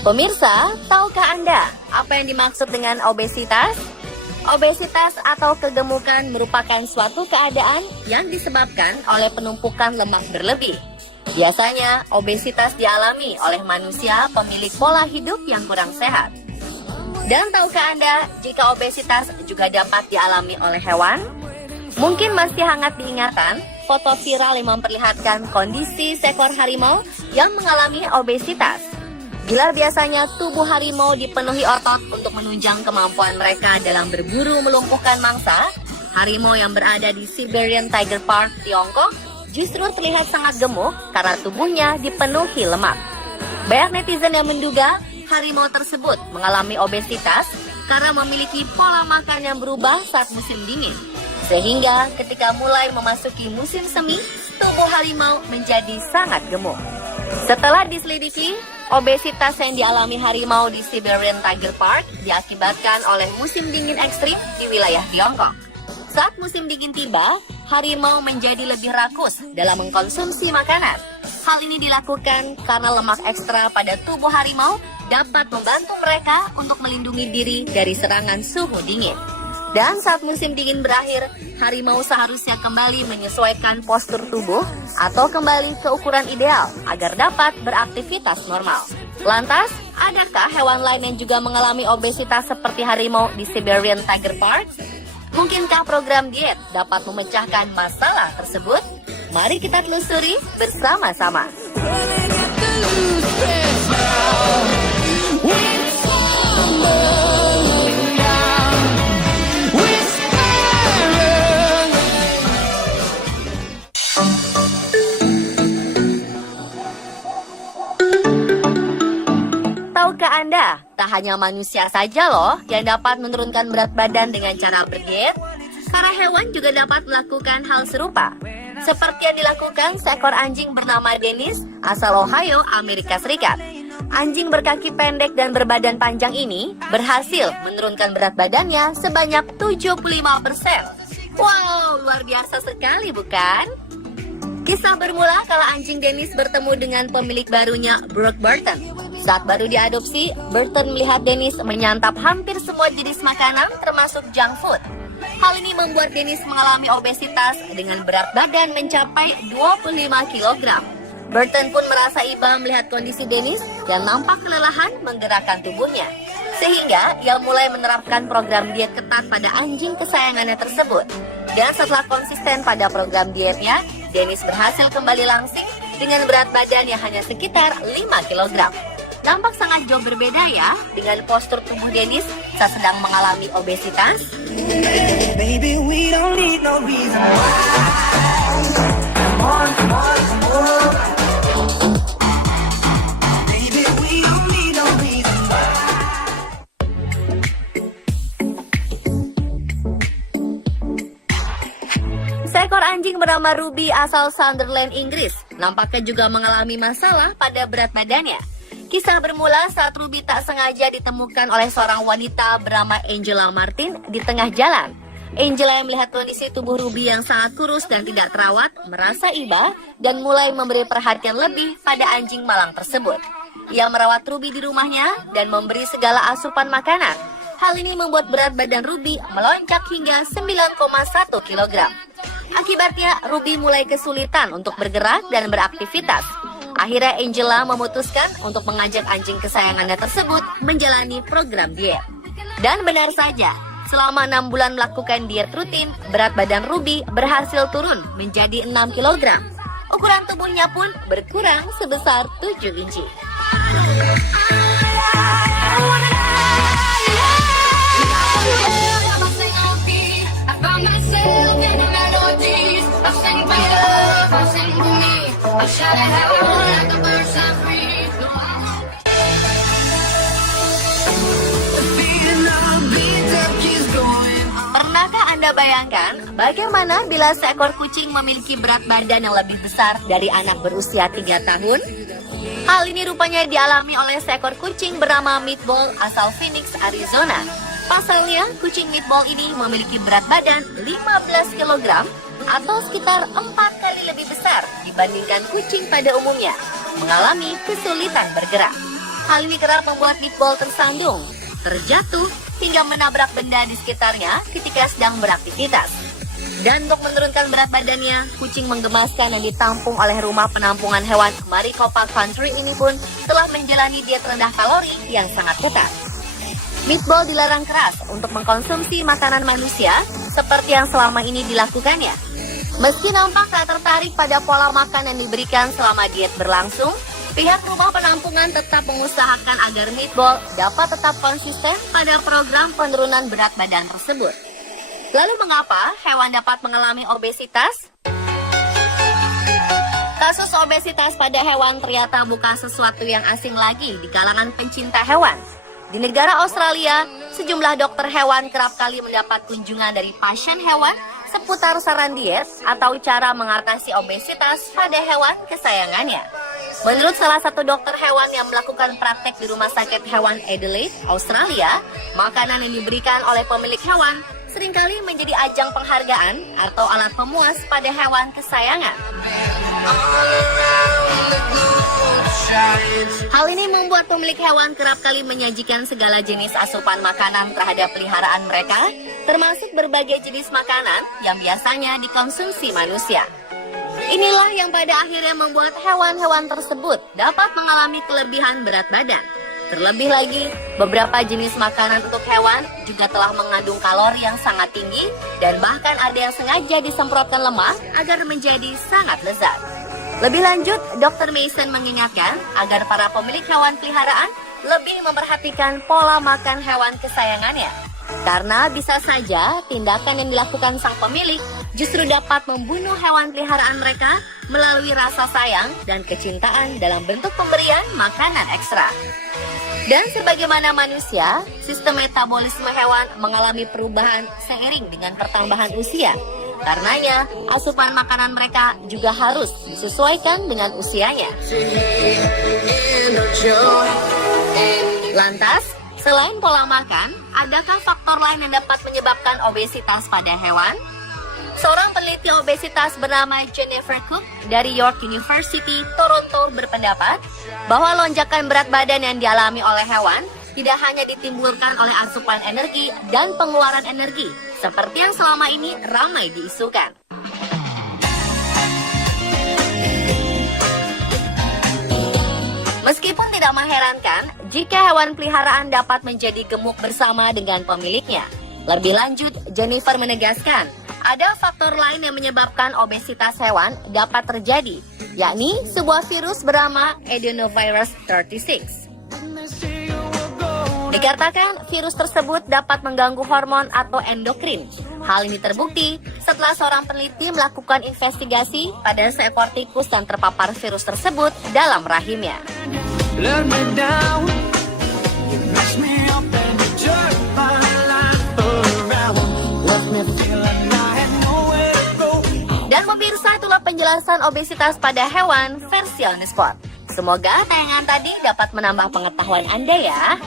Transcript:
Pemirsa, tahukah Anda apa yang dimaksud dengan obesitas? Obesitas atau kegemukan merupakan suatu keadaan yang disebabkan oleh penumpukan lemak berlebih. Biasanya, obesitas dialami oleh manusia pemilik pola hidup yang kurang sehat. Dan tahukah Anda jika obesitas juga dapat dialami oleh hewan? Mungkin masih hangat diingatan foto viral yang memperlihatkan kondisi seekor harimau yang mengalami obesitas. Bila biasanya tubuh harimau dipenuhi otot untuk menunjang kemampuan mereka dalam berburu melumpuhkan mangsa, harimau yang berada di Siberian Tiger Park, Tiongkok, justru terlihat sangat gemuk karena tubuhnya dipenuhi lemak. Banyak netizen yang menduga harimau tersebut mengalami obesitas karena memiliki pola makan yang berubah saat musim dingin. Sehingga ketika mulai memasuki musim semi, tubuh harimau menjadi sangat gemuk. Setelah diselidiki, obesitas yang dialami harimau di Siberian Tiger Park diakibatkan oleh musim dingin ekstrim di wilayah Tiongkok. Saat musim dingin tiba, harimau menjadi lebih rakus dalam mengkonsumsi makanan. Hal ini dilakukan karena lemak ekstra pada tubuh harimau dapat membantu mereka untuk melindungi diri dari serangan suhu dingin. Dan saat musim dingin berakhir, harimau seharusnya kembali menyesuaikan postur tubuh atau kembali ke ukuran ideal agar dapat beraktivitas normal. Lantas, adakah hewan lain yang juga mengalami obesitas seperti harimau di Siberian Tiger Park? Mungkinkah program diet dapat memecahkan masalah tersebut? Mari kita telusuri bersama-sama. Tahukah Anda, tak hanya manusia saja loh yang dapat menurunkan berat badan dengan cara berdiet. Para hewan juga dapat melakukan hal serupa. Seperti yang dilakukan seekor anjing bernama Dennis asal Ohio, Amerika Serikat. Anjing berkaki pendek dan berbadan panjang ini berhasil menurunkan berat badannya sebanyak 75%. Wow, luar biasa sekali bukan? Kisah bermula kala anjing Dennis bertemu dengan pemilik barunya, Brooke Burton. Saat baru diadopsi, Burton melihat Dennis menyantap hampir semua jenis makanan termasuk junk food. Hal ini membuat Dennis mengalami obesitas dengan berat badan mencapai 25 kg. Burton pun merasa iba melihat kondisi Dennis dan nampak kelelahan menggerakkan tubuhnya. Sehingga ia mulai menerapkan program diet ketat pada anjing kesayangannya tersebut. Dan setelah konsisten pada program dietnya, Dennis berhasil kembali langsing dengan berat badan yang hanya sekitar 5 kg. Nampak sangat jauh berbeda ya dengan postur tubuh Dennis saat sedang mengalami obesitas. Baby, we don't need no reason why. Come on, come on, come on. Baby, we don't need no reason why. Seekor anjing bernama Ruby asal Sunderland, Inggris, nampaknya juga mengalami masalah pada berat badannya. Kisah bermula saat Ruby tak sengaja ditemukan oleh seorang wanita bernama Angela Martin di tengah jalan. Angela yang melihat kondisi tubuh Ruby yang sangat kurus dan tidak terawat, merasa iba dan mulai memberi perhatian lebih pada anjing malang tersebut. Ia merawat Ruby di rumahnya dan memberi segala asupan makanan. Hal ini membuat berat badan Ruby melonjak hingga 9,1 kg. Akibatnya, Ruby mulai kesulitan untuk bergerak dan beraktivitas. Akhirnya Angela memutuskan untuk mengajak anjing kesayangannya tersebut menjalani program diet. Dan benar saja, selama 6 bulan melakukan diet rutin, berat badan Ruby berhasil turun menjadi 6 kg. Ukuran tubuhnya pun berkurang sebesar 7 inci. Pernahkah Anda bayangkan bagaimana bila seekor kucing memiliki berat badan yang lebih besar dari anak berusia 3 tahun? Hal ini rupanya dialami oleh seekor kucing bernama Meatball asal Phoenix, Arizona. Pasalnya, kucing Meatball ini memiliki berat badan 15 kg atau sekitar 4 kali lebih besar dibandingkan kucing pada umumnya, mengalami kesulitan bergerak. Hal ini kerap membuat meatball tersandung, terjatuh, hingga menabrak benda di sekitarnya ketika sedang beraktivitas. Dan untuk menurunkan berat badannya, kucing menggemaskan yang ditampung oleh rumah penampungan hewan Maricopa Country ini pun telah menjalani diet rendah kalori yang sangat ketat. Meatball dilarang keras untuk mengkonsumsi makanan manusia seperti yang selama ini dilakukannya. Meski nampak tak tertarik pada pola makan yang diberikan selama diet berlangsung, pihak rumah penampungan tetap mengusahakan agar Meatball dapat tetap konsisten pada program penurunan berat badan tersebut. Lalu mengapa hewan dapat mengalami obesitas? Kasus obesitas pada hewan ternyata bukan sesuatu yang asing lagi di kalangan pencinta hewan. Di negara Australia, sejumlah dokter hewan kerap kali mendapat kunjungan dari pasien hewan seputar saran diet atau cara mengatasi obesitas pada hewan kesayangannya. Menurut salah satu dokter hewan yang melakukan praktek di Rumah Sakit Hewan Adelaide, Australia, makanan yang diberikan oleh pemilik hewan seringkali menjadi ajang penghargaan atau alat pemuas pada hewan kesayangan. Hal ini membuat pemilik hewan kerap kali menyajikan segala jenis asupan makanan terhadap peliharaan mereka, termasuk berbagai jenis makanan yang biasanya dikonsumsi manusia. Inilah yang pada akhirnya membuat hewan-hewan tersebut dapat mengalami kelebihan berat badan. Terlebih lagi, beberapa jenis makanan untuk hewan juga telah mengandung kalori yang sangat tinggi dan bahkan ada yang sengaja disemprotkan lemak agar menjadi sangat lezat. Lebih lanjut, Dr. Mason mengingatkan agar para pemilik hewan peliharaan lebih memperhatikan pola makan hewan kesayangannya. Karena bisa saja tindakan yang dilakukan sang pemilik justru dapat membunuh hewan peliharaan mereka melalui rasa sayang dan kecintaan dalam bentuk pemberian makanan ekstra. Dan sebagaimana manusia, sistem metabolisme hewan mengalami perubahan seiring dengan pertambahan usia. Karenanya, asupan makanan mereka juga harus disesuaikan dengan usianya. Lantas, selain pola makan, adakah faktor lain yang dapat menyebabkan obesitas pada hewan? Seorang peneliti obesitas bernama Jennifer Cook dari York University, Toronto berpendapat bahwa lonjakan berat badan yang dialami oleh hewan tidak hanya ditimbulkan oleh asupan energi dan pengeluaran energi, seperti yang selama ini ramai diisukan. Meskipun tidak mengherankan jika hewan peliharaan dapat menjadi gemuk bersama dengan pemiliknya. Lebih lanjut, Jennifer menegaskan, ada faktor lain yang menyebabkan obesitas hewan dapat terjadi, yakni sebuah virus bernama Adenovirus 36. Dikatakan virus tersebut dapat mengganggu hormon atau endokrin. Hal ini terbukti setelah seorang peneliti melakukan investigasi pada seekor tikus yang terpapar virus tersebut dalam rahimnya. Dan pemirsa, itulah penjelasan obesitas pada hewan versi On The Spot. Semoga tayangan tadi dapat menambah pengetahuan Anda ya.